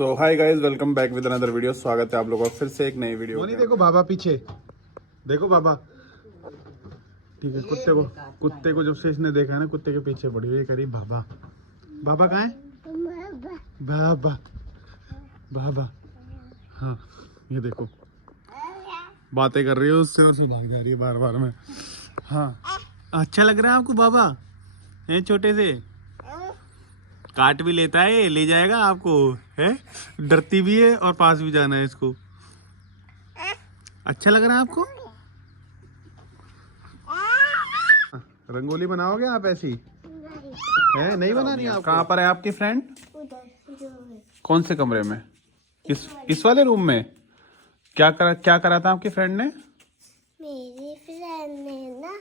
So hi guys, welcome back with another video. स्वागत है आप लोगों का फिर से एक नई वीडियो। मोनी देखो बाबा पीछे, देखो बाबा। ठीक है, कुत्ते को जब से इसने देखा है ना, कुत्ते के पीछे पड़ी हुई करी बाबा। बाबा कहाँ है? बाबा बाबा। हाँ ये देखो, बातें कर रही है उससे और से भाग जा रही है बार बार में। हाँ अच्छा लग रहा है आपको बाबा? है छोटे से काट भी लेता है, ले जाएगा आपको, है डरती भी है और पास भी जाना है इसको। अच्छा लग रहा है आपको? रंगोली बनाओगे आप ऐसी? है नहीं बनानी आप? कहाँ पर है आपकी फ्रेंड? कौन से कमरे में? इस वाले रूम में? क्या करा था आपकी फ्रेंड ने? मेरी फ्रेंड ने ना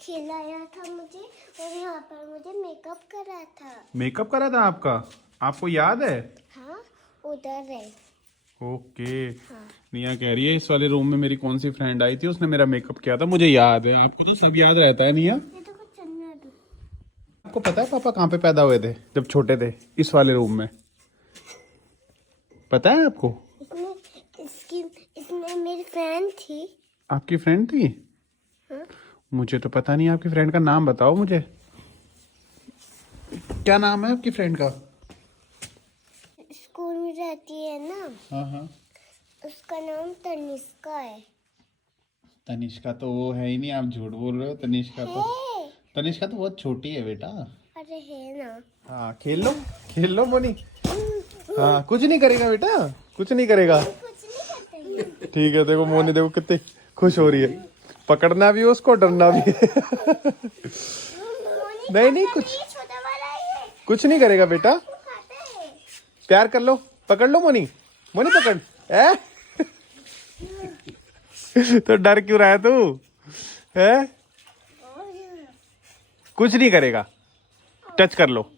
खिलाया था मुझे और यहाँ पर मुझे मेकअप करा था। मेकअप करा था आपका? आपको याद है? हाँ उधर है। ओके। हाँ। निया कह रही है इस वाले रूम में मेरी कौन सी फ्रेंड आई थी, उसने मेरा मेकअप किया था। मुझे याद है। आपको तो सब याद रहता है निया। ये तो कुछ चलना दो। आपको पता है पापा कहाँ पे पैदा हुए थे जब छोटे थे? इस वाले रूम में। पता है आपको? इसमें मेरी फ्रेंड थी। आपकी फ्रेंड थी? हाँ? मुझे तो पता नहीं। आपकी फ्रेंड का नाम बताओ मुझे। क्या नाम है आपकी फ्रेंड का? स्कूल में रहती है ना, हाँ हाँ। उसका नाम तनिष्का है। तनिष्का तो वो है ही नहीं, आप झूठ बोल रहे हो। तनिष्का तो बहुत छोटी है बेटा। अरे है ना। हाँ खेल लो मोनी। हाँ कुछ नहीं करेगा बेटा, कुछ नहीं करेगा। कुछ नहीं करते। ठीक है, देखो मोनी देखो कितनी खुश हो रही है। पकड़ना भी है उसको, डरना भी है। नहीं छोटा वाला है। कुछ नहीं करेगा बेटा। खाता है। प्यार कर लो, पकड़ लो मोनी पकड़। है तो डर क्यों रहा है तू? है कुछ नहीं करेगा। टच कर लो।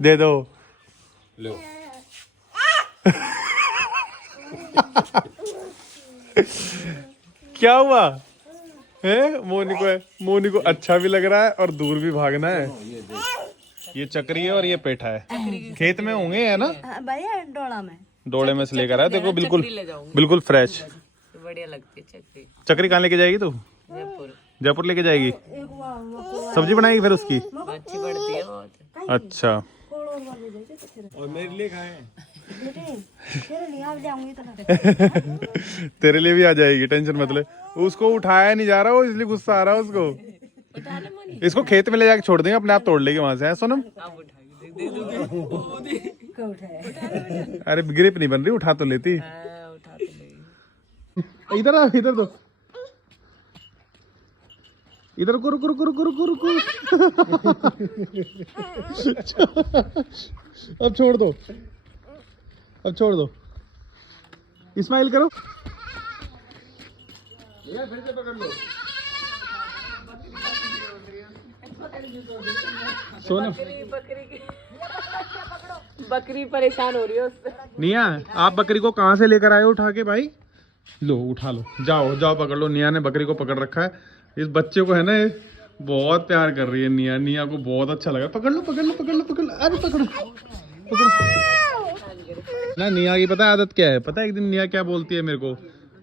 दे दो। लो। क्या हुआ है? मोनी को अच्छा भी लग रहा है और दूर भी भागना है। ये चक्री है और ये पेठा है। खेत में होंगे है ना? भैया डोला में, डोले में से लेकर आया। देखो बिल्कुल फ्रेश बढ़िया लगती है चक्री। चक्री। कहाँ लेके जाएगी तू? जयपुर लेके जाएगी। सब्जी बनाएगी फिर उसकी? अच्छी बढ़ती है बहुत। अच्छा। और मेरे लिए खाएं। तेरे लिए भी आ जाएगी, टेंशन मत ले। उसको उठाया नहीं जा रहा, वो इसलिए गुस्सा आ रहा है उसको। इसको खेत में ले जाके छोड़ देंगे, अपने आप तोड़ लेगी वहां से। है सोनम? अरे ग्रिप नहीं बन रही, उठा तो लेती। इधर आ, इधर दो। इधर रुको। अब छोड़ दो। स्माइल करो। फिर से पकड़ लो। सोनम बकरी परेशान हो रही है उससे। निया, आप बकरी को कहाँ से लेकर आए हो उठा के भाई? लो उठा लो, जाओ पकड़ लो। निया ने बकरी को पकड़ रखा है। इस बच्चे को है ना, ये बहुत प्यार कर रही है निया को बहुत अच्छा लगा। पकड़ लो। अरे पकड़ो ना। निया की पता है आदत क्या है? पता है एक दिन निया क्या बोलती है मेरे को?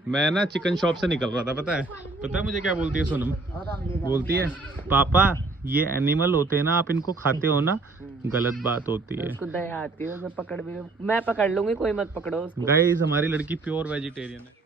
मैं ना चिकन शॉप से निकल रहा था, पता है मुझे क्या बोलती है सोनम? बोलती है पापा ये एनिमल होते हैं ना, आप इनको खाते हो ना, गलत बात होती है। उसको दया आती है, पकड़ भी मैं पकड़ लूंगी, कोई मत पकड़ो उसको। गाइस हमारी लड़की प्योर वेजिटेरियन है।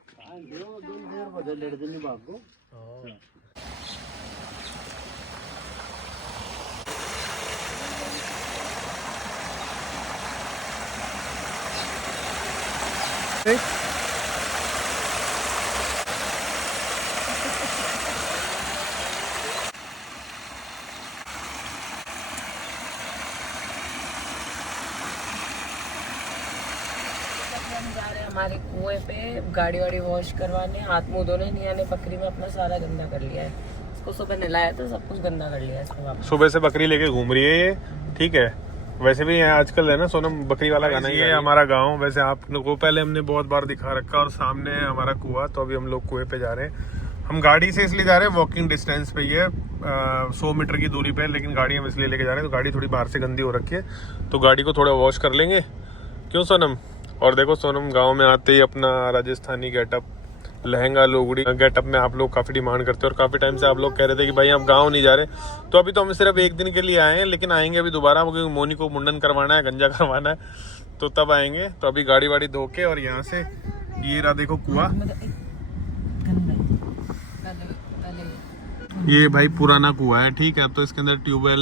हमारे कुएं पे गाड़ी वाड़ी वॉश करवाने, हाथ मुंह धोने। निया ने बकरी में अपना सारा गंदा कर लिया है। इसको सुबह नहलाया तो सब कुछ गंदा कर लिया है इसने वापस। सुबह से बकरी लेके घूम रही है ये। ठीक है, वैसे भी यहाँ आजकल है ना सोनम, बकरी वाला गाना ही है। हमारा गांव वैसे आप लोगों को पहले हमने बहुत बार दिखा रखा, और सामने है हमारा कुआं। तो अभी हम लोग कुएं पे जा रहे हैं। हम गाड़ी से इसलिए जा रहे हैं, वॉकिंग डिस्टेंस पे ये 100 मीटर की दूरी पे है, लेकिन गाड़ी हम इसलिए लेके जा रहे हैं तो गाड़ी थोड़ी बाहर से गंदी हो रखी है, तो गाड़ी को थोड़ा वॉश कर लेंगे। क्यों सोनम? और देखो सोनम गांव में आते ही अपना राजस्थानी गेटअप, लहंगा लोगड़ी गेटअप में आप लोग काफ़ी डिमांड करते हो, और काफ़ी टाइम से आप लोग कह रहे थे कि भाई हम गाँव नहीं जा रहे। तो अभी तो हम सिर्फ एक दिन के लिए आए हैं, लेकिन आएंगे अभी दोबारा, क्योंकि मोनी को मुंडन करवाना है, गंजा करवाना है, तो तब आएंगे। तो अभी गाड़ी वाड़ी धो के, और यहाँ से ये रहा देखो कुआं, ये भाई पुराना कुआं है, ठीक है। तो इसके अंदर ट्यूबवेल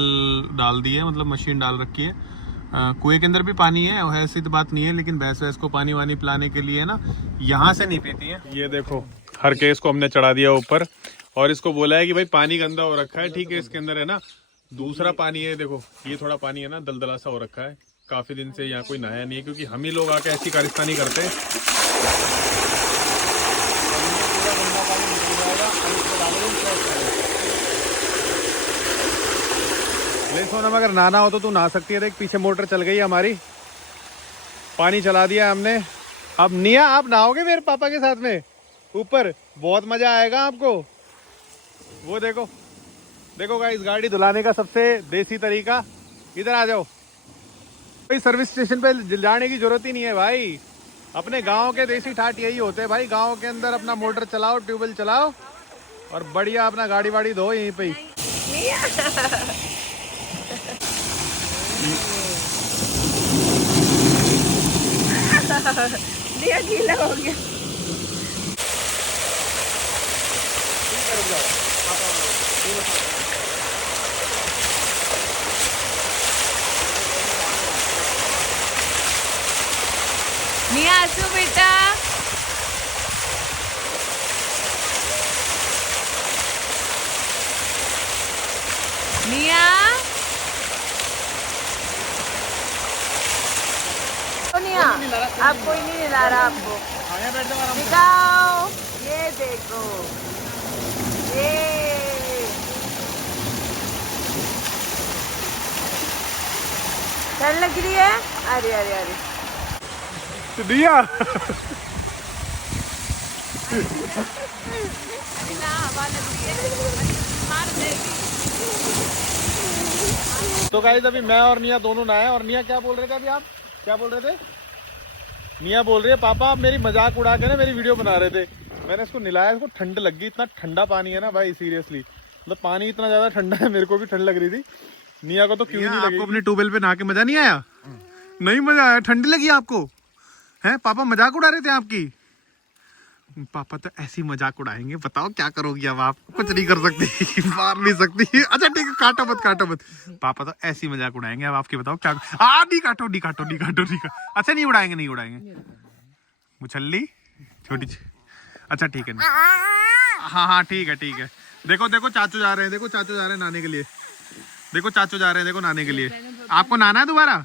डाल दी है, मतलब मशीन डाल रखी है। कुएं के अंदर भी पानी है, ऐसी तो बात नहीं है, लेकिन भैंस वैस को पानी वानी पिलाने के लिए ना यहाँ से नहीं पीती है। ये देखो हर केस को हमने चढ़ा दिया ऊपर, और इसको बोला है कि भाई पानी गंदा हो रखा है, ठीक है, इसके अंदर है ना दूसरा पानी है। देखो ये थोड़ा पानी है ना दलदला सा हो रखा है, काफी दिन से यहाँ कोई नहाया नहीं है, क्योंकि हम ही लोग आके ऐसी कारिस्तानी करते हैं। ले सोनम, अगर नहाना हो तो तू नहा सकती है। देख पीछे मोटर चल गई हमारी, पानी चला दिया हमने। अब निया आप नहाओगे मेरे पापा के साथ में ऊपर, बहुत मजा आएगा आपको। वो देखो देखो गाइस, गाड़ी धुलाने का सबसे देसी तरीका, इधर आ जाओ। कोई सर्विस स्टेशन पे जाने की जरूरत ही नहीं है भाई, अपने गांव के देसी ठाट यही होते हैं भाई। गांव के अंदर अपना मोटर चलाओ, ट्यूबवेल चलाओ, और बढ़िया अपना गाड़ी वाड़ी धो यहीं पे ही। दिया गीला हो गया। निया आसू बेटा, निया आप कोई नहीं हिला रहा आपको, दिखाओ, ये देखो, ये ठंड लग रही है। अरे अरे अरे दिया तो गाइस अभी मैं और निया दोनों नहाए। और निया क्या बोल रहे थे अभी? आप क्या बोल रहे थे? निया बोल रही है पापा आप मेरी मजाक उड़ा के ना मेरी वीडियो बना रहे थे। मैंने इसको नहलाया, इसको ठंड लग गई, इतना ठंडा पानी है ना भाई, सीरियसली, मतलब पानी इतना ज्यादा ठंडा है, मेरे को भी ठंड लग रही थी, निया को तो क्यों नहीं लगी। आपको अपने ट्यूबवेल पे नहा के मजा नहीं आया? नहीं मजा आया, ठंडी लगी आपको? हैं पापा मजाक उड़ा रहे थे आपकी? पापा तो ऐसी मजाक उड़ाएंगे, बताओ क्या करोगी अब आप? कुछ नहीं कर सकती, मार नहीं सकती। अच्छा ठीक है, काटो मत काटो मत। पापा तो ऐसी मजाक उड़ाएंगे, अब आपकी बताओ क्या? नहीं काटो नहीं काटो नहीं काटो नहीं काटो। अच्छा नहीं उड़ाएंगे, नहीं उड़ाएंगे। मुछल्ली छोटी, अच्छा ठीक है। हाँ हाँ ठीक है ठीक है। देखो देखो चाचू जा रहे हैं, देखो चाचू जा रहे हैं नहाने के लिए, देखो चाचू जा रहे हैं, देखो नहाने के लिए। आपको नहाना है दोबारा?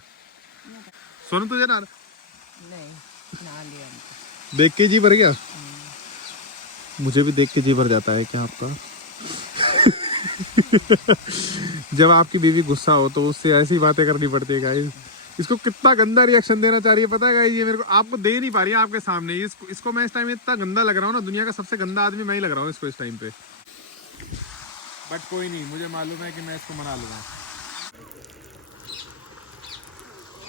सोनू तुझे नहा? नहीं, नहा लिया। देख के जी भर गया? मुझे भी देख के जी भर जाता है क्या आपका? जब आपकी बीवी गुस्सा हो तो उससे ऐसी बातें करनी पड़ती है गाइस। इसको कितना गंदा रिएक्शन देना चाह रही है पता है गाइस, ये मेरे को आपको दे नहीं पा रही है आपके सामने। इसको मैं इस टाइम इतना गंदा लग रहा हूँ ना, दुनिया का सबसे गंदा आदमी मैं ही लग रहा हूँ इसको इस टाइम पे। बट कोई नहीं, मुझे मालूम है कि मैं इसको मना लूंगा।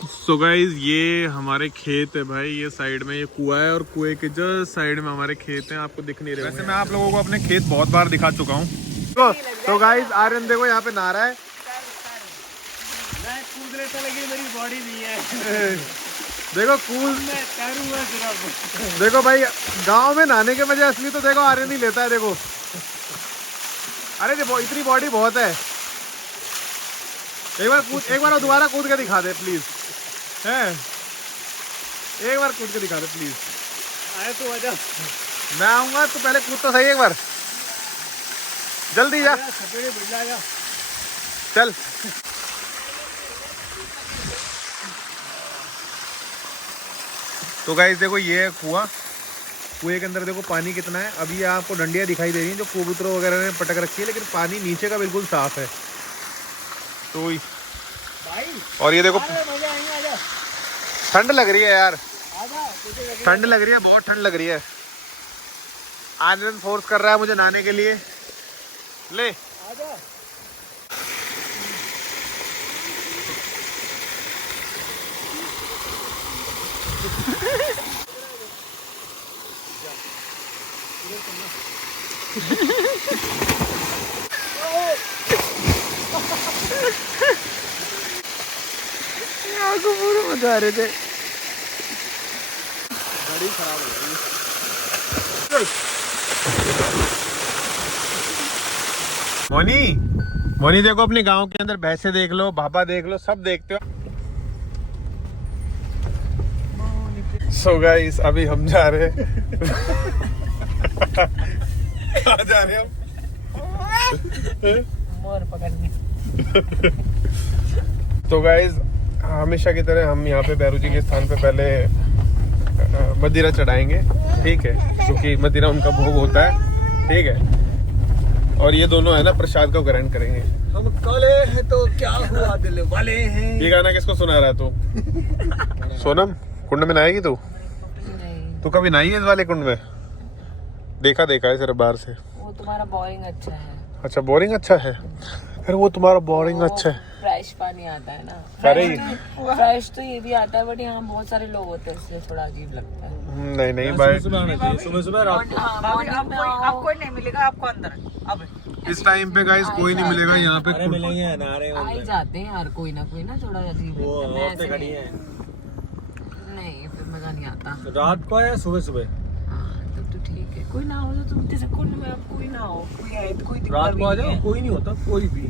सो गाइस ये हमारे खेत है भाई, ये साइड में ये कुआं है, और कुएं के जस्ट साइड में हमारे खेत हैं, आपको दिख नहीं रहे। वैसे मैं आप लोगों को अपने खेत बहुत बार दिखा चुका हूँ। तो गाइस आर्यन देखो यहाँ पे नहा रहा है। कूदने लगी मेरी बॉडी नहीं है। देखो कूद मैं करूंगा सिर्फ। देखो भाई गांव में नहाने के मजे असली तो देखो आर्यन ही लेता है। देखो अरे देखो इतनी बॉडी बहुत है। एक बार दोबारा कूद के दिखा दे प्लीज, है एक बार कूद के दिखा दे प्लीज। आए तो आजा, मैं आऊंगा तो पहले कूद तो सही एक बार, जल्दी जा चल। तो गाइस देखो ये है कुआं, कुएं के अंदर देखो पानी कितना है। अभी ये आपको डंडियां दिखाई दे रही हैं जो कबूतरों वगैरह ने पटक रखी है, लेकिन पानी नीचे का बिल्कुल साफ है। तो और ये देखो ठंड लग रही है यार, ठंड लग रही है, बहुत ठंड लग रही है। आनंद फोर्स कर रहा है मुझे नहाने के लिए। ले को पूरा मजा आ रहे थे। गाड़ी खराब हो गई। मोनी मोनी देखो अपने गांव के अंदर भैंसे देख लो, बाबा देख लो, सब देखते हो। सो गाइस अभी हम जा रहे हैं। कहाँ जा रहे हैं हम? मोर पकड़ने। तो गाइस हमेशा की तरह हम यहाँ पे भैरू जी के स्थान पे पहले मदिरा चढ़ाएंगे, ठीक है, क्योंकि मदिरा उनका भोग होता है, ठीक है। और ये दोनों है ना प्रसाद को ग्रहण करेंगे। हम काले हैं तो क्या हुआ, दिल वाले हैं। ये गाना किसको सुना रहा है तू? सोनम, कुंड में नहाएगी तू? नहीं, तू कभी नहाई है इस वाले कुंड में? देखा है सिर्फ बाहर से। वो तुम्हारा बोरिंग अच्छा है। अच्छा बोरिंग अच्छा है, फिर वो तुम्हारा बोरिंग अच्छा है। फ्रेश पानी आता है ना। अरे फ्रेश तो ये भी आता है, बट यहाँ बहुत सारे लोग होते हैं इसलिए थोड़ा अजीब लगता है। नहीं भाई, सुबह रात को आपको नहीं मिलेगा, आपको अंदर अब इस टाइम पे गाइस कोई नहीं मिलेगा यहाँ पे। मिलेंगे नारे आ ही जाते हैं यार, कोई ना थोड़ा अजीब वो लगता है। औरतें खड़ी हैं। नहीं फिर मजा नहीं आता। रात को या सुबह हाँ तब तो ठीक है, कोई ना हो तो तुम जैसे कुंड में अब कोई ना हो, कोई आए तो कोई दिक्कत रात को आ भी नहीं जाओ, है। कोई नहीं होता कोई भी।